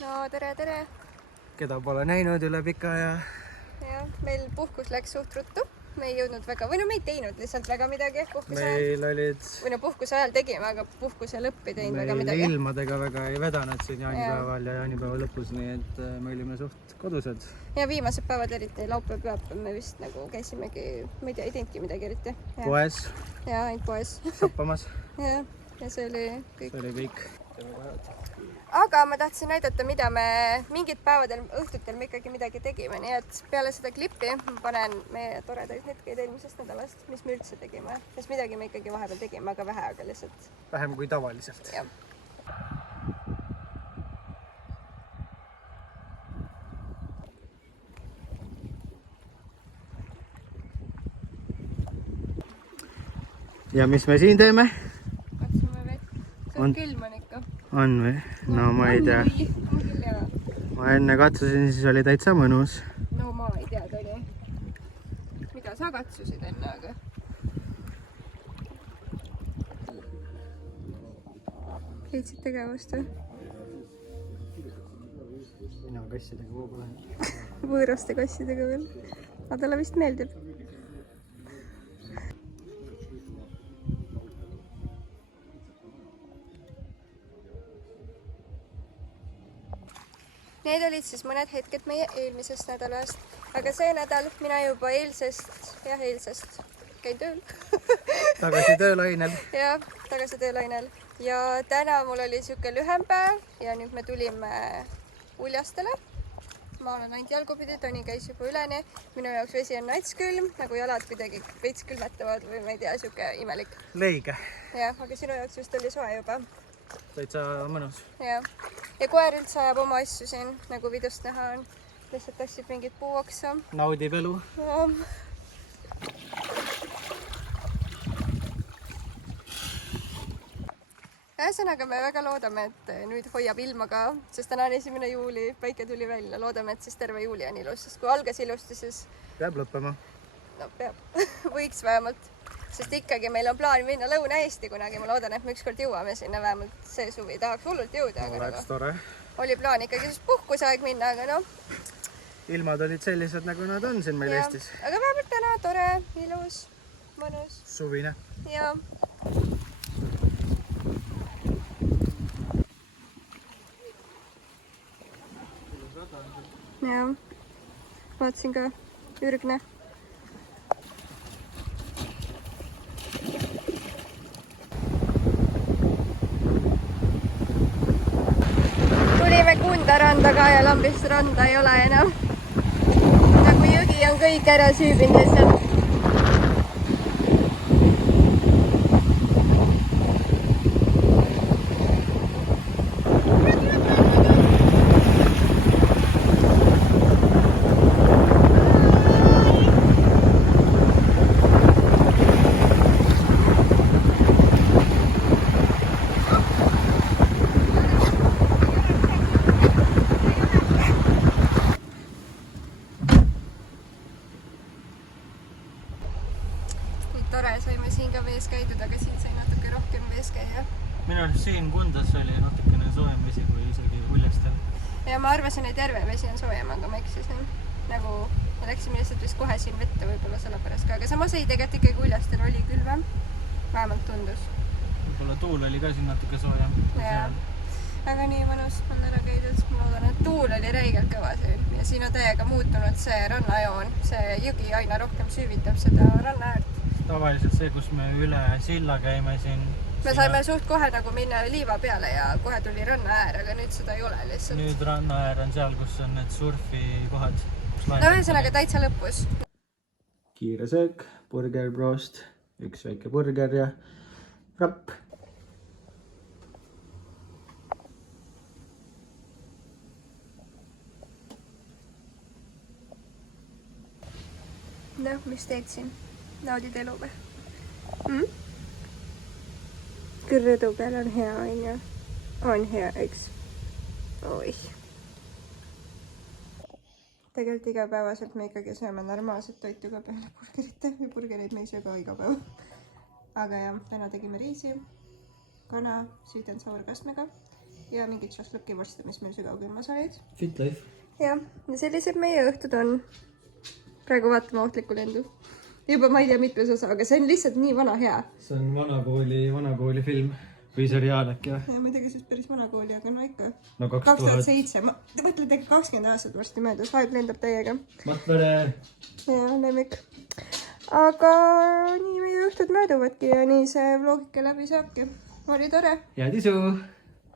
No tere! Keda pole näinud üle pika aja. Jah, meil puhkus läks suht ruttu. Me ei jõudnud väga, või no me ei teinud lihtsalt väga midagi puhkuse ajal. Meil olid... Või no puhkuse ajal tegime, aga puhkuse lõpp ei teinud väga midagi. Meil ilmadega väga ei vedanud siin jaanipäeval ja jaanipäeva lõpus, nii et me olime suht kodused. Ja viimased päevad eriti, laupäev me vist nagu käisimegi, ma ei tea, ei teinudki midagi eriti. Poes. Ja, ainult poes. Shoppamas. Ja see oli kõik. See oli kõik. Aga ma tahtsin näidata, mida me mingid päevadel, õhtutel me ikkagi midagi tegime, nii et peale seda klippi ma panen meie toredaid hetkeid eelmisest nädalast, mis me üldse tegime. Sest midagi me ikkagi vahepeal tegime, aga vähe, aga lihtsalt. Vähem kui tavaliselt. Jah. Ja mis me siin teeme? Katsume veel. See on külm on ikka. On või? No ma ei tea. Ma enne katsusin, siis oli täitsa mõnus. No ma ei tea, ta oli. Mida sa katsusid enne, aga? Leidsid tegevust või? Mina kassidega kogu lähen. Võõraste kassidega veel. Aga talle vist meeldib. Need olid siis mõned hetked meie eelmisest nädalast, aga see nädal mina juba eilsest käin tööl. Tagasi töölainel. Ja, tagasi töölainel. Ja täna mul oli siuke lühem päev ja nüüd me tulime Uljastele. Ma olen ainult jalgupidi, Toni käis juba üleni. Minu jaoks vesi on natskülm, nagu jalad kuidagi veits külmetavad või ma ei tea, siuke imelik. Leige. Ja, aga sinu jaoks vist oli soe juba. Täitsa mõnus. Ja koer üldse ajab oma asju siin, nagu videost näha on. Lihtsalt tassib mingit puuoksa. Naudib elu. Ja. Ühesõnaga me väga loodame, et nüüd hoiab ilma ka, sest täna on 1. juuli, päike tuli välja. Loodame, et siis terve juuli on ilus, sest kui algas ilusti, siis... Peab lõppema. No peab. Võiks vähemalt. Sest ikkagi meil on plaan minna Lõuna-Eesti kunagi. Ma loodan, et me ükskord jõuame sinna vähemalt see suvi. Tahaks hullult jõuda. Oleks tore. Oli plaan ikkagi siis puhkuseaeg minna, aga noh. Ilmad olid sellised, nagu nad on siin meil Eestis. Aga vähemalt täna tore, ilus, mõnus. Suvine. Ja. Ja. Vaatasin ka ürgne. Randa ka ja Lambist randa ei ole enam. Nagu jõgi on kõik ära süübinud lihtsalt. Tore, saime siin ka vees käidud, aga siin sai natuke rohkem vees käia. Minu arust siin Kundas oli natukene soojem vesi kui isegi Uljastel. Ja ma arvasin, et järve vesi on soojem, aga ma eksisin. Nagu me läksime lihtsalt vist kohe siin vette võib-olla sellepärast ka, aga samas ei tegelikult ikkagi Uljastel oli külvem. Vähemalt tundus. Võib-olla tuul oli ka siin natuke soojem. Ja. Aga nii mõnus on ära käidud. Ma loodan, et tuul oli räigelt kõva siin ja siin on täiega muutunud see rannajoon. See jõgi aina rohkem süüvitab seda rannaäärt. Tavaliselt see, kus me üle silla käime siin. Me saime suht kohe nagu minna liiva peale ja kohe tuli rannaäär, aga nüüd seda ei ole lihtsalt. Nüüd rannaäär on seal, kus on need surfikohad. No ühesõnaga täitsa lõpus. Kiire söök, burger brost, üks väike burger ja rapp. No, mis teed siin? Naudid elu või? Küll rõdu peal on hea, on ju? On hea, eks? Oih. Tegelikult igapäevaselt me ikkagi sööme normaalset toitu ka peale burgerite ja burgereid me ei söö ka iga päev. Aga jah, täna tegime riisi, kana, sweet and sour kastmega ja mingit šašlõki vorsti, mis meil sügavkülmas olid. Fit life. jah, ja sellised meie õhtud on. Praegu vaatame ohtlikku lendu. Juba ma ei tea mitmes osa, aga see on lihtsalt nii vana hea. See on vanakooli film või seriaal äkki või? Ja ma ei tea, kas just päris vanakooli, aga no ikka. No 2007. Te mõtlete, 20 aastat varsti möödus, aeg lendab täiega. Matvere! Ja, lemmik. Aga nii meie õhtud mööduvadki ja nii see vlogike läbi saabki. Oli tore. Head isu!